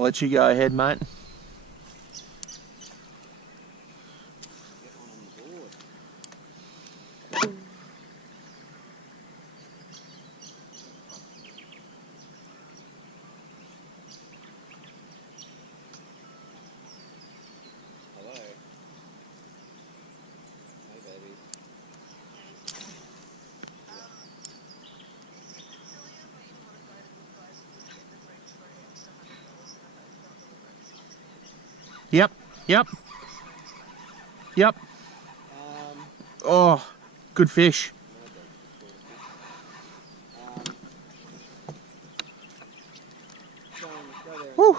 I'll let you go ahead, mate. Yep, yep, yep. Oh, good fish. Woo.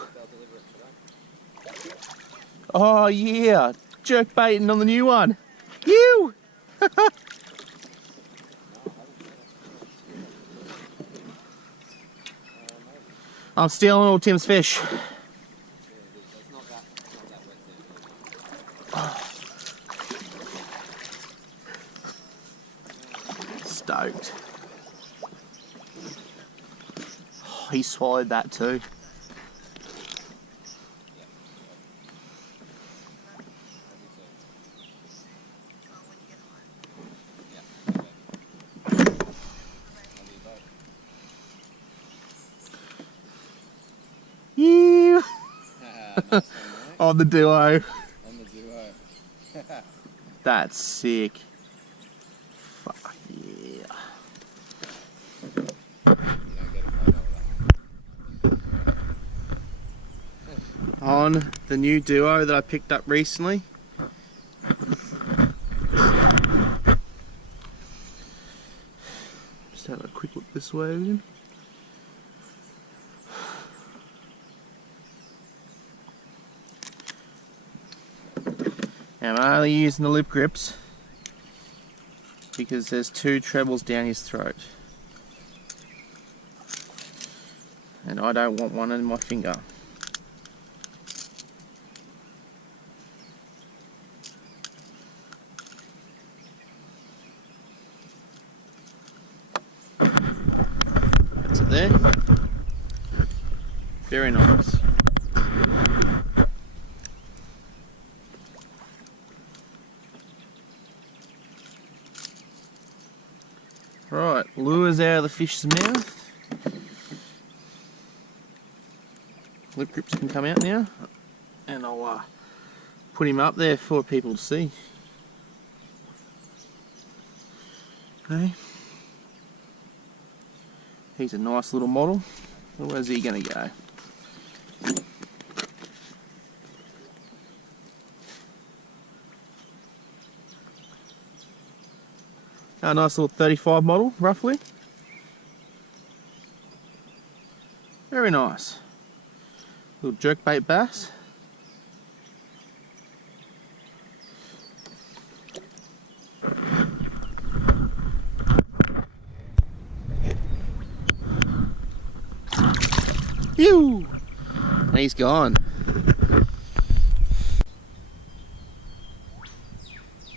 Oh yeah, jerk baiting on the new one. You. I'm stealing all Tim's fish. Stoked. Oh, he swallowed that too. You. On the duo. On the duo. That's sick. Fuck yeah. On the new duo that I picked up recently. Just have a quick look this way again. Now I'm only using the lip grips because there's 2 trebles down his throat. And I don't want one in my finger. That's it there. Very nice. Right, lures out of the fish's mouth. Lip grips can come out now, and I'll put him up there for people to see. Okay. He's a nice little model. So where's he going to go? A nice little 35 model, roughly. Very nice. Little jerkbait bass. Phew! And he's gone.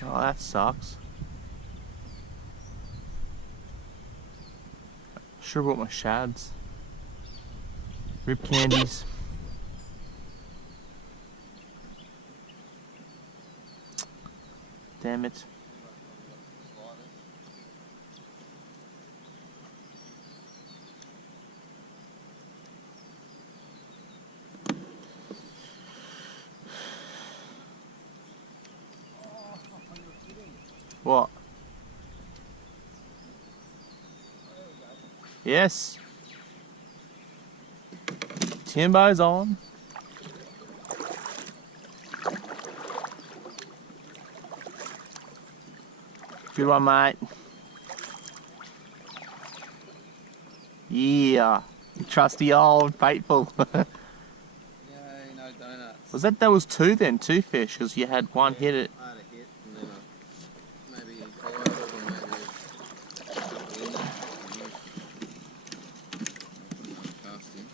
Oh, that sucks. Sure brought my shads. Rib candies. Damn it. What? Yes. Timbo's on. Good one, mate. Yeah. Trusty old faithful. Yay, no donuts. That was 2 then? 2 fish, because you had one hit it. I had a hit and then maybe followed or maybe casting.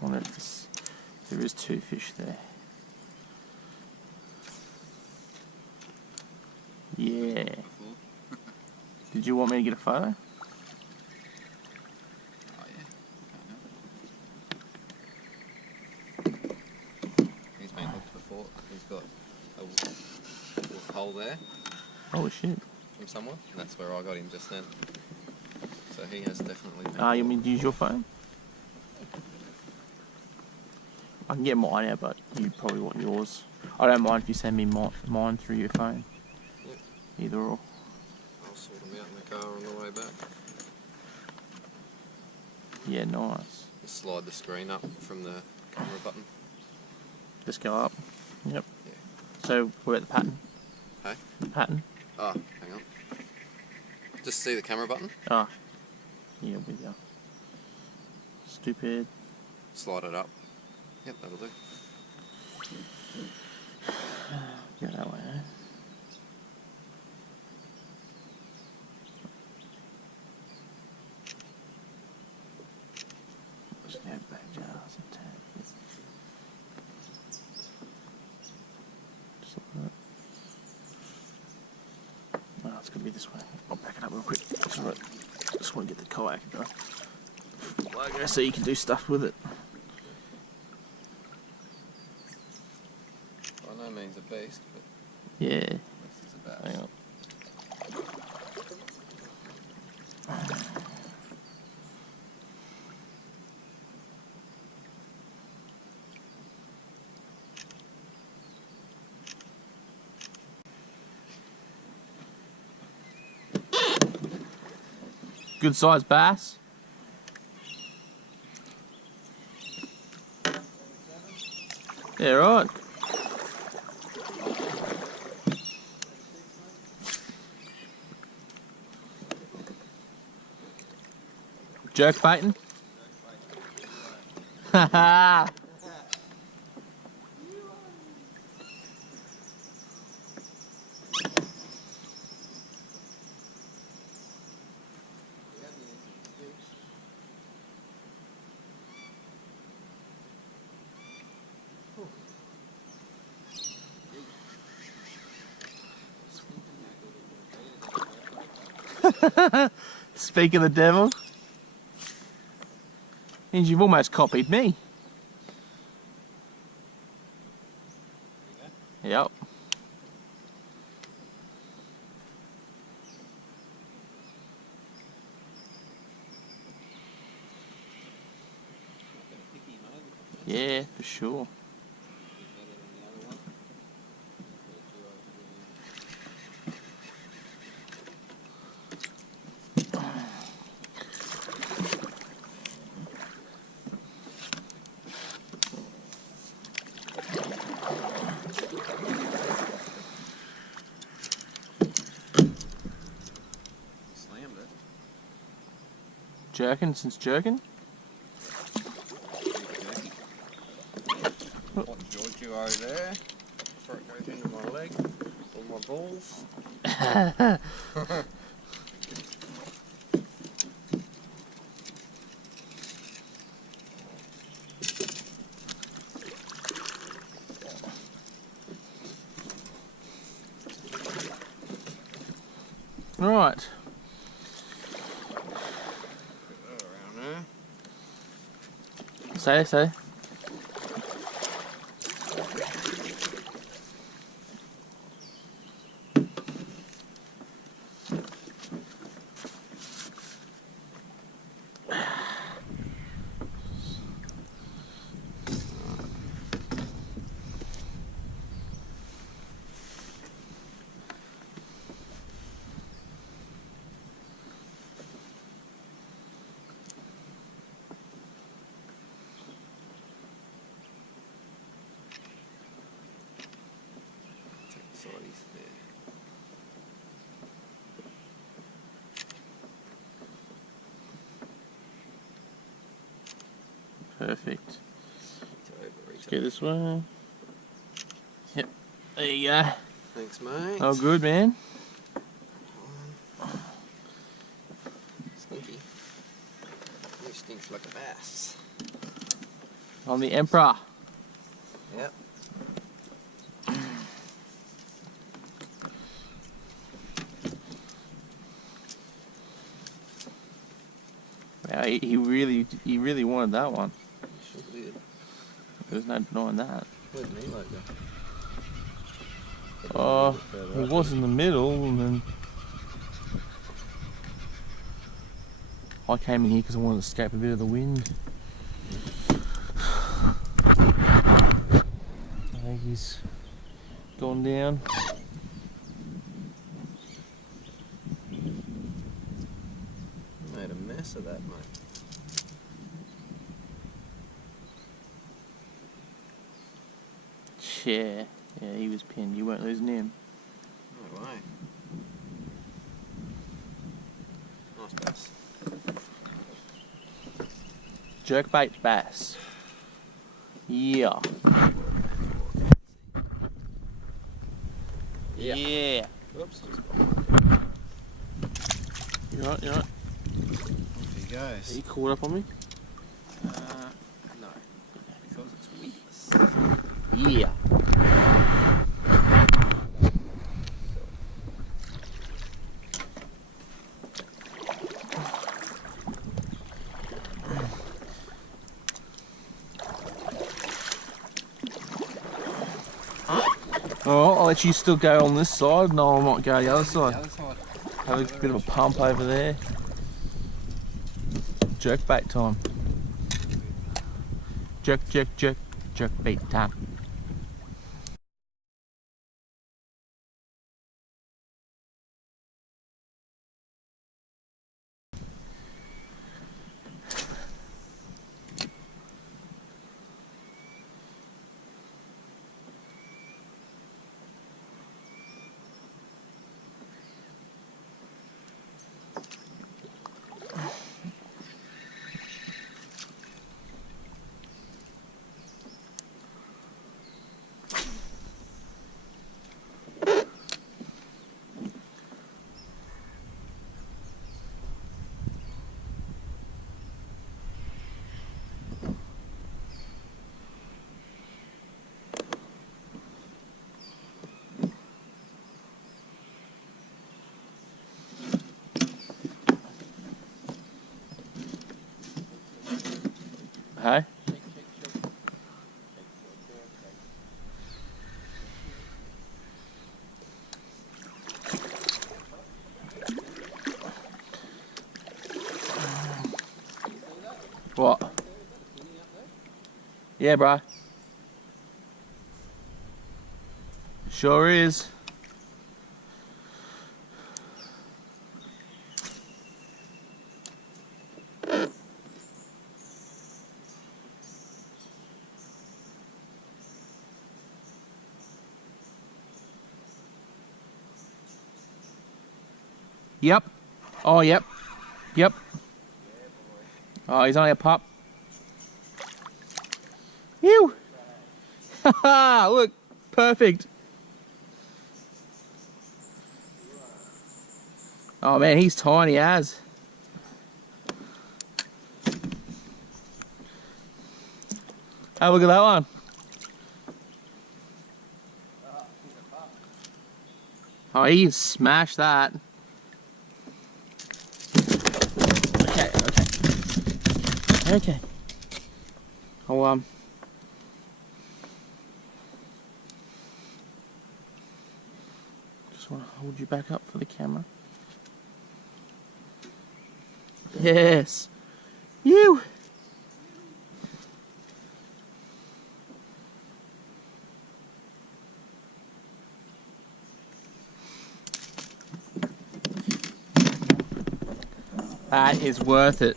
I wonder if this, there is 2 fish there. Yeah. Did you want me to get a photo? Oh yeah. Holy shit. from someone, and that's where I got him just then. So he has definitely been. You want me to use your phone? I can get mine out, but you probably want yours. I don't mind if you send me mine through your phone. Yep. Either or. I'll sort them out in the car on the way back. Yeah, nice. Just slide the screen up from the camera button. Just go up. Yep. Yeah. So, we're at the pattern. Hey? The pattern. Oh, hang on. Just see the camera button. Ah. Yeah, with you. Stupid. Slide it up. Yep, that'll do. Go that way, eh? Just go back jars and tabs. Just like that. Oh, it's gonna be this way. I'll back it up real quick. That's alright. Just want to get the kayak logo so you can do stuff with it. By no means a beast, but Yeah. this is a bass. Hang on. Good sized bass. Yeah, right. Jerk baiting? Haha. Speak of the devil. Means you've almost copied me. Yep. Yeah, for sure. Slammed it. Jerking since jerking? Hot Giorgio there. Before it goes into my leg. Or my balls. Right. Put that around there. Say. Take the sides there. Perfect. It's over, Let's go this way. Yep. There you go. Thanks, mate. Oh, good, man. Stinky. You stinks like a bass. I'm the Emperor. Yep. Wow, he really wanted that one. Sure did. There's no denying that. Where's me like that? He was in the middle, and then I came in here because I wanted to escape a bit of the wind. I think he's gone down. Made a mess of that, mate. Yeah, he was pinned. You weren't losing him. No way. Nice bass. Jerkbait bass. Yeah. Yeah. Oops. You're right, you're right. Off he Are goes. you caught up on me? No. Because it's weedless. Yeah. Oh, I'll let you still go on this side. No, I might go the other side. The other side. Have a bit of a pump over there. Jerkbait time. Jerk, jerk, jerk. Jerkbait time. Hey? What? Yeah, bro. Sure is. Yep. Oh, yep. Yep. Oh, he's only a pup. Ew. Haha, look. Perfect. Oh, man, he's tiny as. Have a look at that one. Oh, he smashed that. Okay. I'll just want to hold you back up for the camera. Yes. You. That is worth it.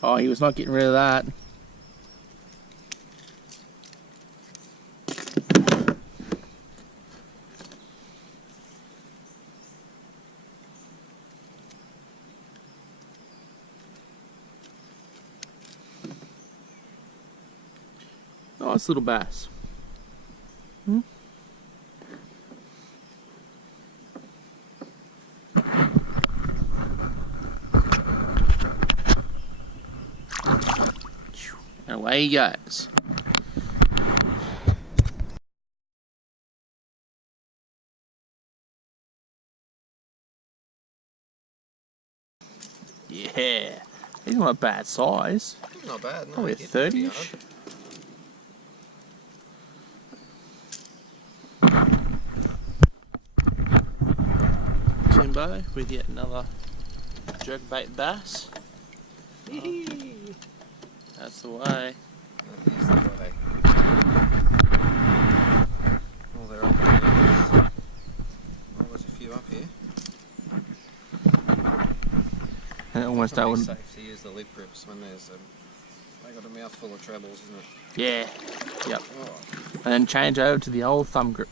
Oh, he was not getting rid of that. Nice little bass. Hmm? And away he goes. Yeah, he's not a bad size. Not bad, no. Probably a He's pretty 30-ish. Timbo with yet another jerkbait bass. That's the way. That is the way. Oh, they're up here. Oh, there's a few up here. And almost Probably opened. safe to use the lip grips when there's they got a mouthful of trebles, isn't it? Yeah. Yep. Oh. And then change over to the old thumb grip.